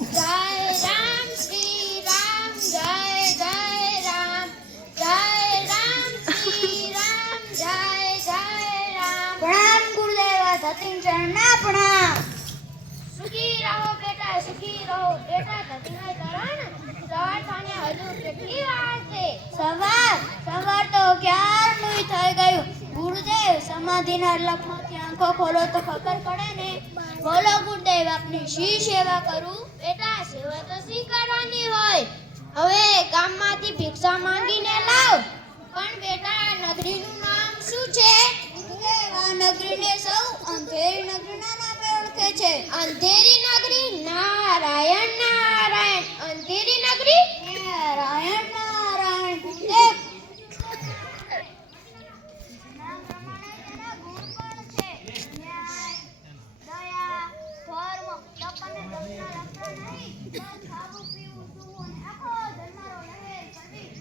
શ્રી રામ જય જય રામ જય રામ શ્રી રામ જય જય રામ. પ્રણામ ગુરુદેવા, ધતિંગ ચરણના પ્રણામ. સુખી રહો બેટા, સુખી રહો બેટા. ધતિંગભાઈ તરણ સવાર થાને હજુ કેટલી વાર છે? સવાર તો ક્યારનું થઈ ગયું. ગુરુદેવ સમાધિના લખમાંથી આંખો ખોલો તો ખબર પડે ને. બોલો ગુરુદેવ, આપની શી સેવા કરું? બેટા સેવા તો શી કરવાની હોય, હવે ગામમાંથી ભિક્ષા માંગીને લાવ. પણ બેટા નગરીનું નામ શું છે? ગુરુદેવ, આ નગરીને સૌ અંધેરી નગરીના નામે ઓળખે છે. અંધેરી નગરી? નારાયણ નારાયણ. અંધેરી નગરી? નારાયણ નારાયણ. ગુરુદેવ,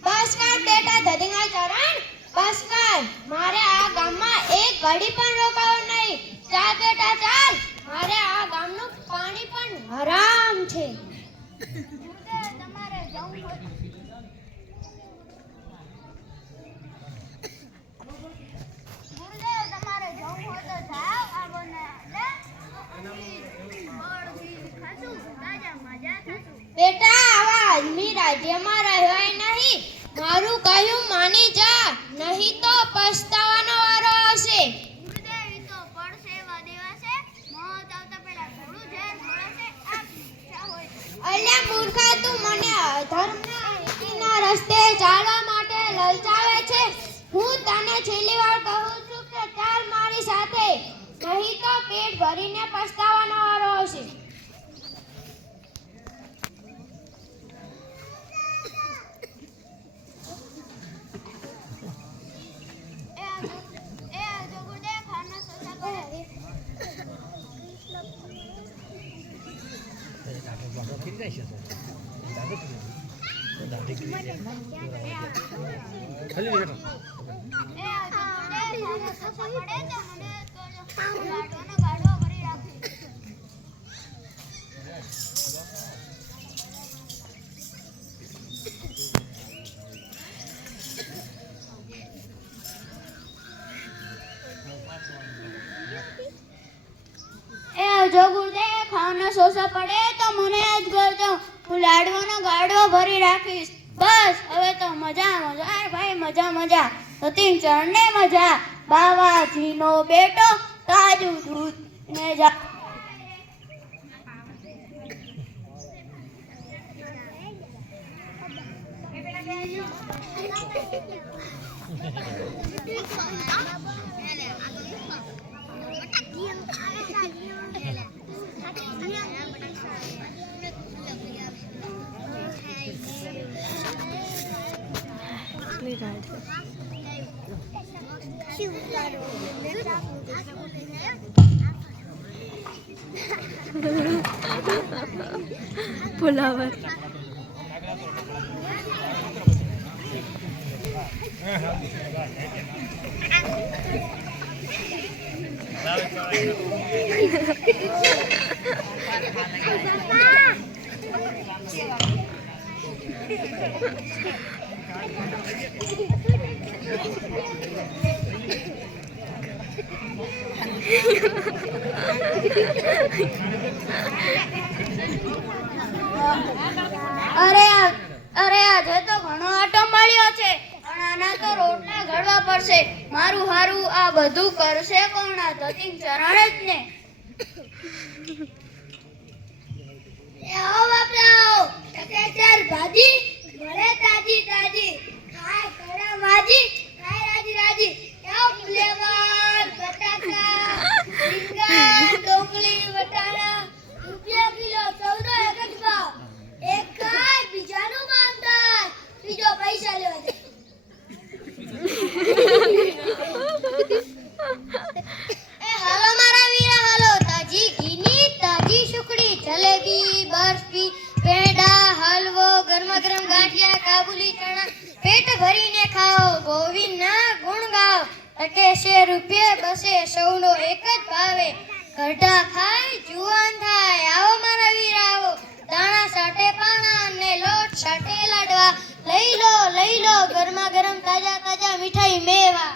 બસ કર બેટા ધતિંગભાઈ ચરણ, બસ કર. મારે આ ગામમાં એક ઘડી પણ રોકાવું નહીં. ચાલ બેટા ચાલ, મારે આ ગામનું પાણી પણ હરામ છે. ગુરુદેવ, તમારે જવું હોય તો જાઓ. આ બોને બેટા આવા આદમી રાજ્યમાં રહેવાય નહીં. મારું કહ્યું માની જા, નહીં તો પછતાવાનો વારો આવશે. ગુરુદેવ, ઈ તો પડશે એવા દેવાશે. મોત આવતા પહેલા થોડું ઝેર મળશે. આ ઈચ્છા હોય. અલ્યા મૂર્ખા, તું મને અધર્મના નીતિના રસ્તે ચાલવા માટે લલચાવે છે. હું તને છેલ્લી વાર કહું છું કે ચાલ મારી સાથે, નહીં તો પેટ ભરીને પછતાવાનો વારો આવશે. જો ગુરુદેવ ખાવાના સોસા પડે તો મને જ કરજો. હું લાડવાનો ગાડો ભરી રાખીશ. બસ હવે તો મજા મજા ભાઈ, મજા મજા. ધતિંગ ચરણને મજા. બાવાજીનો બેટો તાજું દૂધ ને જા. ફુલાવર અરે આજે તો ઘણો આટો મળ્યો છે, પણ આના તો રોટલા ઘડવા પડશે. મારું હારું આ બધું કરશે કોણ? આ ધતિંગ ચરણ જ ને. આવો બાપરાઓ, ટકેચર ભાજી ભલે તાજી તાજી. ખાય કડા માજી, ખાય રાજી રાજી. આવો ફુલેવર, બટાકા, રીંગણ, ડુંગળી, વટાણા રૂપિયા કિલો, સૌનો એક જ ભાવ. એક ખાય બીજાનું કામ થાય, બીજો પૈસા લેવા જાય. એ હાલો મારા વીરા હાલો. તાજી ઘીની તાજી સુખડી, જલેબી, બરફી, પેંડા, હલવો, ગરમા ગરમ ગાંઠિયા, કાબુલી ચણા. પેટ ભરીને ખાઓ, ગોવિંદના ગુણ ગાઓ. ટકેશે રૂપિયે બસે, સૌનો એક જ ભાવે. ગઢા ખાય જુવાન થાય. આવો મારા વીરા આવો. દાણા સાટે લાડવા, લઈ લો ગરમા ગરમ તાજા તાજા મીઠાઈ મેવા.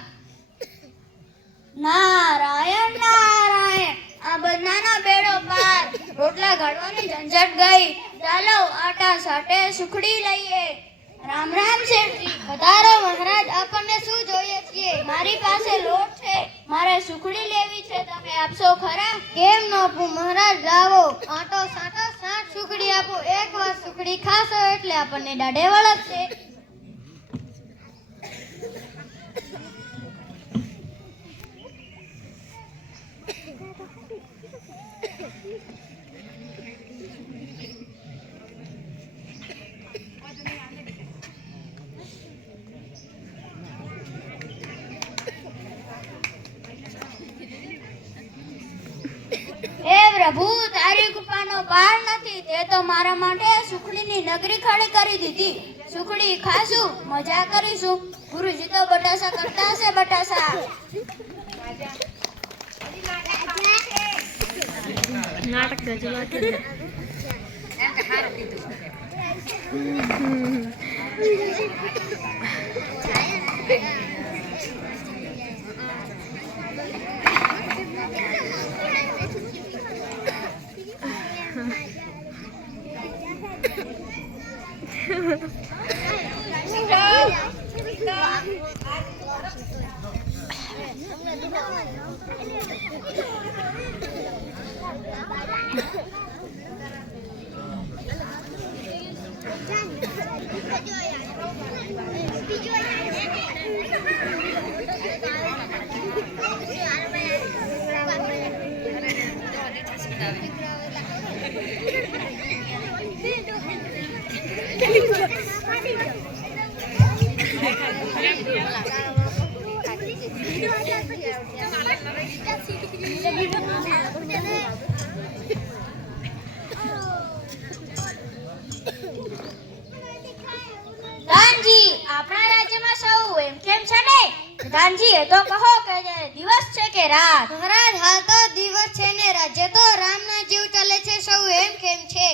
નારાયણ નારાયણ, આ બધાનો બેડો પાર, રોટલા ઘડવાની ઝંઝટ ગઈ. ચાલો આટા સાટે સુખડી લઈએ. રામ રામ શેઠજી. પધારો મહારાજ, આપણને શું જોઈએ છીએ? મારી પાસે લોટ છે, મારે સુખડી લેવી છે, તમે આપશો ખરા? કેમ ન આપું મહારાજ, લાવો આટો સાટો સાટ સુખડી આપો. એકવાર સુખડી ખાશો એટલે આપણને દાઢે વળગશે. હે પ્રભુ, તારી કૃપાનો પાર નથી. તે તો મારા માટે સુખડીની નગરી ખાલી કરી દીધી. સુખડી ખાશું, મજા કરીશું. ગુરુજી તો બટાસા કરતા હશે, બટાસા. નાટક રજૂઆત પ્રધાનજી, આપણા રાજ્યમાં સૌ એમ કેમ છે ને? પ્રધાનજી, એ તો કહો કે જે દિવસ છે કે રાત? મહારાજ, હાલ તો દિવસ છે ને રાજ્ય તો રામના જીવ ચાલે છે. સૌ એમ કેમ છે?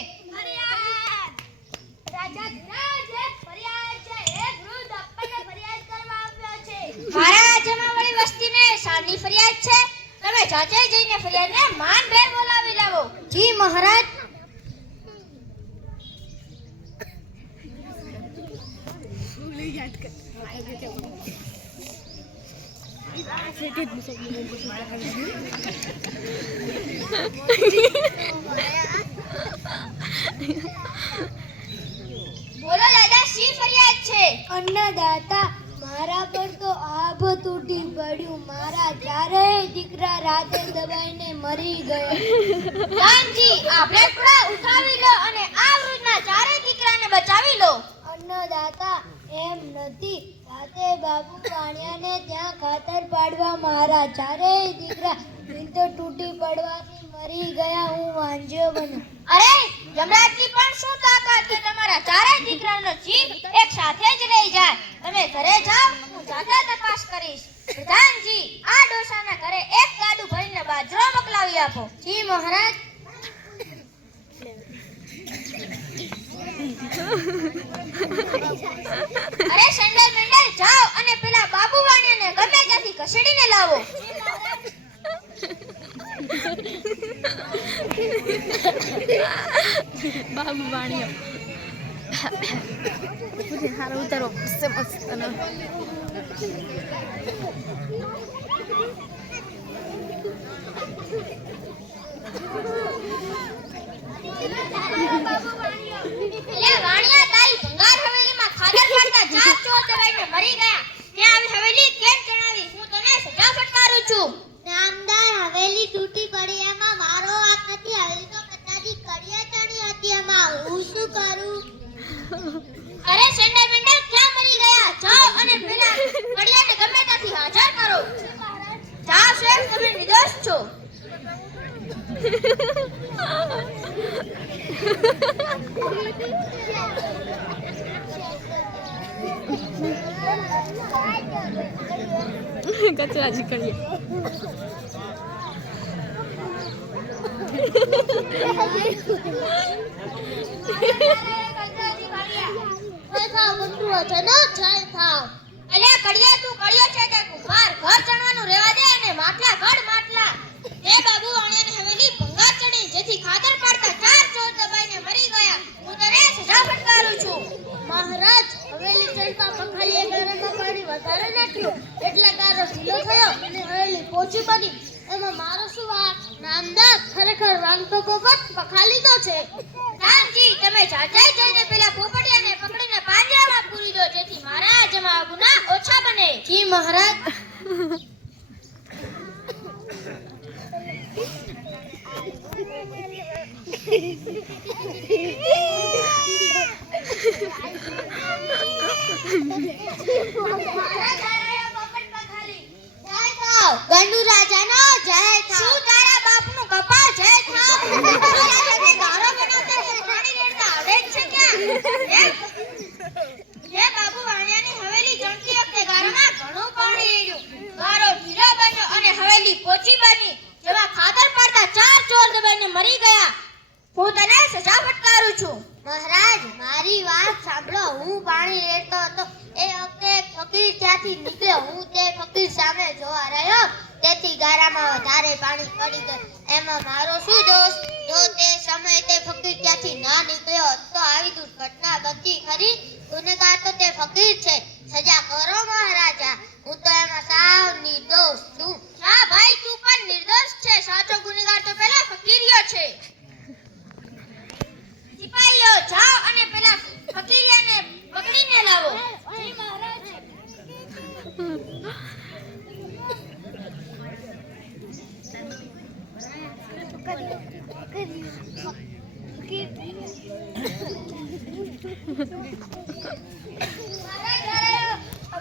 મારા રાજ્યમાં વળી વસ્તીને સાની ફરિયાદ છે. તમે જાતે જઈને ફરિયાદને માનભેર બોલાવી લાવો. જી મહારાજ. બોલો દાદા, શી ફરિયાદ છે? અન્નદાતા, મારા પર તો આભ તૂટી પડ્યું. મારા ચારેય દીકરા રાતે દબાઈને મરી ગયા. પ્રધાનજી, આપણે થોડા ઉઠાવી લો અને આ વૃદ્ધના ચારેય દીકરાને બચાવી લો. અન્નદાતા, એમ નથી. રાતે બાબુ પાણિયાને ત્યાં ખાતર પાડવા મારા ચારેય દીકરા તો તૂટી પડવાથી મરી ગયા. હું વાંજ્યો બન્યો. અરે, યમરાજની પણ શું તાકાત કે તમારા ચારેય દીકરાનો જીવ એક સાથે જ લઈ જાય. તમે ઘરે જાઓ, હું જાતે તપાસ કરીશ. પ્રધાનજી, આ ડોસાના ઘરે એક ગાડું ભરીને બાજરો મોકલાવી આપો. જી મહારાજ. અરે સંડલ મંડલ, જાઓ અને પેલા બાબુ વાણિયાને ગમે ત્યાંથી ખસેડીને લાવો. બાબુ વાણિયો હારો ઉતારો મસ્ત લે વાણિયા, તારી ભંગાર હવેલીમાં ખાતર પાડતા જાત ચોર દબાઈને મરી ગયા. ત્યાં આવી હવેલી કેમ જણાવી? હું તને સજા ફટકારું છું. નામદાર, હવેલી તૂટી પડી એમાં મારો વાંક નથી. હવેલી તો કદાચી કડિયા ચણી હતી. એમાં હું શું કરું? અરે સંડલ મંડલ, ક્યાં મરી ગયા? જાઓ અને પેલા કડિયાને ગમે ત્યાંથી હાજર કરો. જાઓ શેઠ, તમે નિર્દોષ છો. કચરા જ કરીએ. કચરાજી વાળિયા, થાવ ગંડુ વચનો જય થાવ. અલે કડિયા તું કડિયો છે કે કુમાર ઘર ચણવાનું રેવા દે અને માટલા ઘડ માટલા તે બાબુ વાણિયાની હવેલી ભંગાર ચડી જેથી ખાતર પાડતા ચાર ચોર દબાઈને મરી ગયા હું તને સજા ફટકારું છું. મહારાજ હવેલી ચડતા પખાલીએ ગારામાં પાણી વધારે નાખ્યું એટલે ગારો ઢીલો થયો અને હવેલી પોચી બની. એમાં મારો શું વાંક? નામદાર ખરેખર વાંક તો પોપટ પખાલીનો છે. રામજી તમે જાજાઈ જઈને પેલા પોપડિયાને પકડીને પાંજરામાં પૂરી દો જેથી મારા જમા ગુના ઓછા બને. જી મહારાજ. ગંડુ રાજાનો જય થાવ. શું તારા બાપનું કપાળ જય થાવ. તારા જગે ગારો બનાવતા ને પાણી રેડતા આવડે જ છે ક્યાં? હે બાબુ વાણિયાની હવેલી ચણતી વખતે ગારામાં ઘણું પાણી રેડ્યું. ગારો ઢીલો બન્યો અને હવેલી પોચી બની જેમાં ખાતર પાડતા ચાર ચોર દબાઈને મરી ગયા. હું તને સજા ફટકારું છું. મહારાજ મારી વાત સાંભળો. હું પાણી રેડતો હતો એ વખતે એક ફકીર ત્યાંથી નીકળ્યો. હું તે ફકીર સામે જોવા રહ્યો તેથી ગારામાં વધારે પાણી પડી ગયું. એમાં મારો શું દોષ? જો તે સમયે તે ફકીર ત્યાંથી ના નીકળ્યો તો આવી દુર્ઘટના બનતી ખરી? ગુનેગાર તો તે ફકીર છે. સજા કરો મહારાજા. હું તો એમાં સાવ નિર્દોષ છું. હા ભાઈ તું પણ નિર્દોષ છે. સાચો ગુનેગાર તો પેલા ફકીરિયો છે. સિપાહીઓ જાઓ અને પેલા ફકીરિયાને પકડીને લાવો. જી મહારાજ.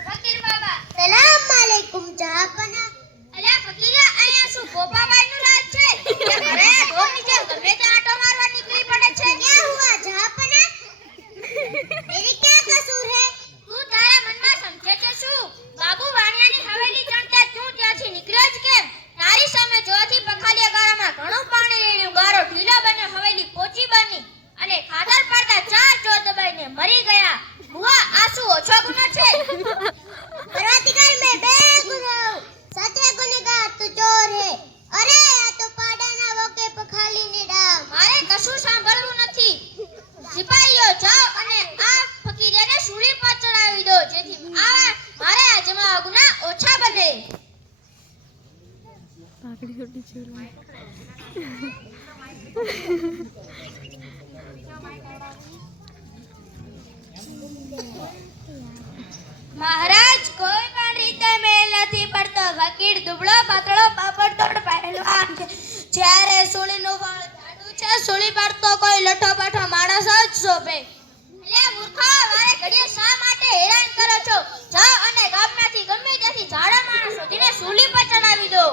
ફકીર બાબા સલામ અલૈકુમ જહાપના. અલ્યા ફકીરિયા અહીંયા શું ગોપાબાઈનું રાજ છે કે ઘરે ઢોરની જેમ ગમે તે આંટો મારવા નીકળી પડે છે? क्या हुआ जहापना? मेरी क्या कसूर है? તું તારા મનમાં સમજે છે શું? બાબુ વાણિયાની હવેલી ચણતા તું ત્યાંથી નીકળ્યો જ કેમ? તારી સામે જોવાથી પખાલિયા ગારામાં ઘણું પાણી રેડ્યું. ગારો ઢીલો બન્યો હવેલી પોચી બની અને ખાતર પાડતા ચાર ચોર દબાઈને મરી ગયા. બુઆ આ શું ઓછો ગુનો છે? परवरदिगार मैं बेगुनाह हूँ. सच्चे गुनहगार तो चोर है. अरे આ તો પાડાના વોકે પખાલીની ડામ. મારે કશું સાંભળવું નથી. સિપાહીઓ જાઓ અને આ ફકીરને સૂલી પર ચડાવી દો જેથી મારે આ જમા ગુના ઓછા બને. પાકડી છોટી છે મહારાજ કોઈ પણ રીતે મેલ નથી પડતો. ફકીર દુબળો પાતળો પાપડતોડ પહેલવાન છે. જ્યારે સૂળીનું ફળ જાડું છે સૂળી પર તો કોઈ લઠો પાઠો માણસ જ શોભે. એટલે મૂર્ખા વારે ઘડીએ શા માટે હેરાન કરો છો? જાઓ અને ગામમાંથી ગમે ત્યાંથી જાડા માણસ શોધીને સૂલી પર ચડાવી દો.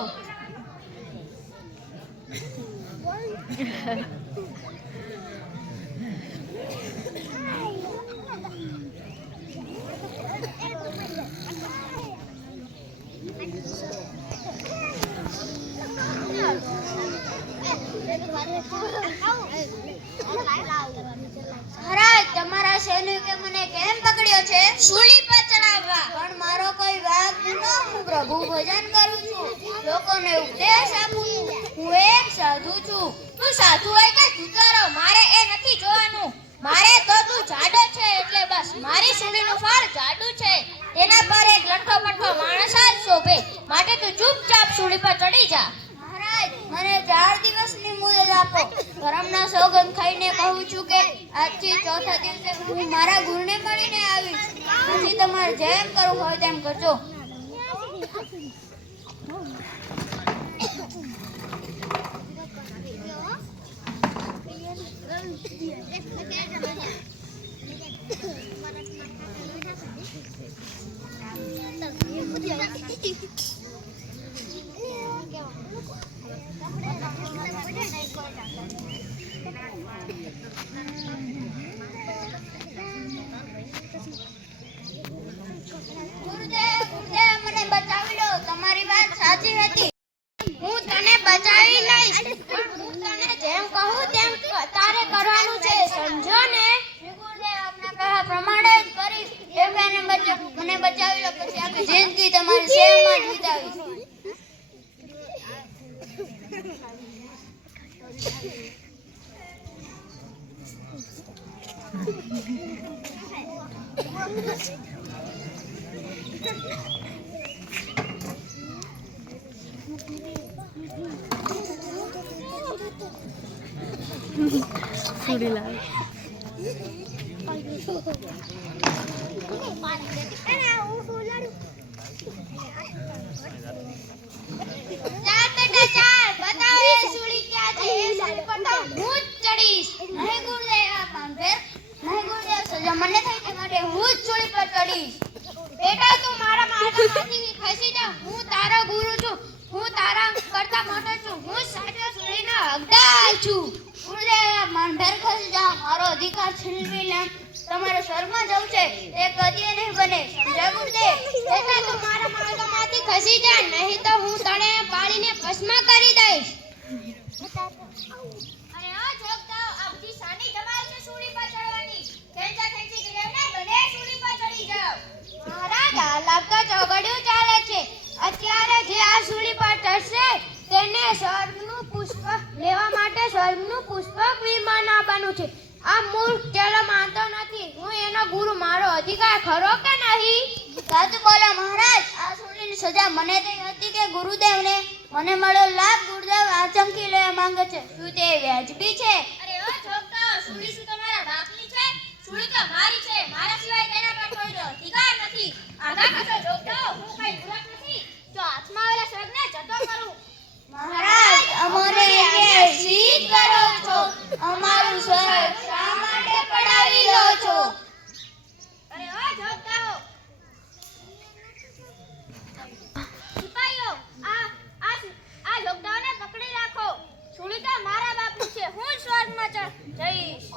મહારાજ તમારા સૈનિકે મને કેમ પકડ્યો છે? સૂલી પર ચડાવવા. પણ મારો કોઈ વાંક નહોતો. હું પ્રભુ ભજન કરું છું. લોકોને ઉપદેશ આપું છું. હું એક સાધુ છું. તું સાધુ હોય કે જુતારો મારે એ નથી જોવાનું. મારે તો તું જાડો છે એટલે બસ. મારી સૂલીનું ફળ જાડું છે તેના પર એક લઠ્ઠો પઠ્ઠો માણસ જ શોભે. માટે તું ચૂપચાપ સૂલી પર ચડી જા. મહારાજ મને 4 દિવસની મુદત આપો. ધર્મના સોગંદ ખાઈને કહું છું કે આજથી ચોથા દિવસે હું મારા ગુરુને મળીને આવીશ. પછી તમારે જેમ કરવું હોય તેમ કરજો. મને બચાવી લો. તમારી વાત સાચી હતી. હું તને બચાવી લઈશ પણ હું તને જેમ કહું તેમ તારે કરવાનું છે સમજો ને? ગુરુદેવ આપના કહ્યા પ્રમાણે જ કરીશ. જિંદગી તમારી સેવામાં જ વિતાવીશ. સુડી લાવે ચાલ બેટા ચાલ, બતાવ એ સૂળી ક્યાં છે. એ સૂળી પર તો હું જ ચડીશ. નહીં ગુરુદેવ માંભેર, નહીં ગુરુદેવ, સજા મને થઈ તે માટે હું જ સૂળી પર ચડીશ. બેટા તું મારા માર્ગમાંથી ખસી જા. હું તારો ગુરુ છું. હું તારા કરતા મોટો છું. હું સાચો સૂળીનો હકદાર છું. ગુરુદેવ માંભેર ખસી જાઓ. મારો અધિકાર છીનવીને તમારે સ્વર્ગમાં જવું છે તે કદીએ નહીં બને. સમજ્યા ગુરુદેવ? બેટા તું મારા માર્ગમાંથી ખસી જા, નહીં તો હું તને પાડીને ભસ્મ કરી દઈશ. અરે આ જોગતાઓ, આ બધી શાની ધમાલ છે સૂળી પર ચડવાની? ખેંચા ખેંચી કરીને બને સૂળી પર ચડી જાઓ. મહારાજ હાલ તો ચોગડિયું ચાલે છે. અત્યારે જે આ સૂળી પર ચડશે તેને સ્વર્ગનું પુષ્પ લેવા માટે સ્વર્ગનું પુષ્પક વિમાન આવવાનું છે. આ મૂર્ખ ચલો માનતો નથી. હું એનો ગુરુ, મારો અધિકાર ખરો કે નહીં? સાચું બોલો મહારાજ. આ સૂળીની સજા મને થઈ હતી કે ગુરુદેવને? મને મળ્યો લાભ ગુરુદેવ આચમકી લેવા માંગે છે. શું તે વ્યાજબી છે? અરે ઓ જોગતાઓ, સૂળી શું તમારા બાપની છે? સૂળી તો મારી છે. મારા સિવાય તેના પર કોઈનો અધિકાર નથી. આગા પાછો જોગતાઓ, હું કઈ મૂર્ખ નથી. જો હાથમાં આવેલા સ્વર્ગને જતો કરું. મહારાજ અમને એ સિદ્ધ કરો છો. અમારું સ્વર્ગ શા માટે પડાવી લો છો? અરે ઓ જોગતાઓ, સિપાહીઓ, આ જોગતાઓને પકડી રાખો. સૂળી તો મારા બાપની છે. હું જ સ્વર્ગમાં જઈશ.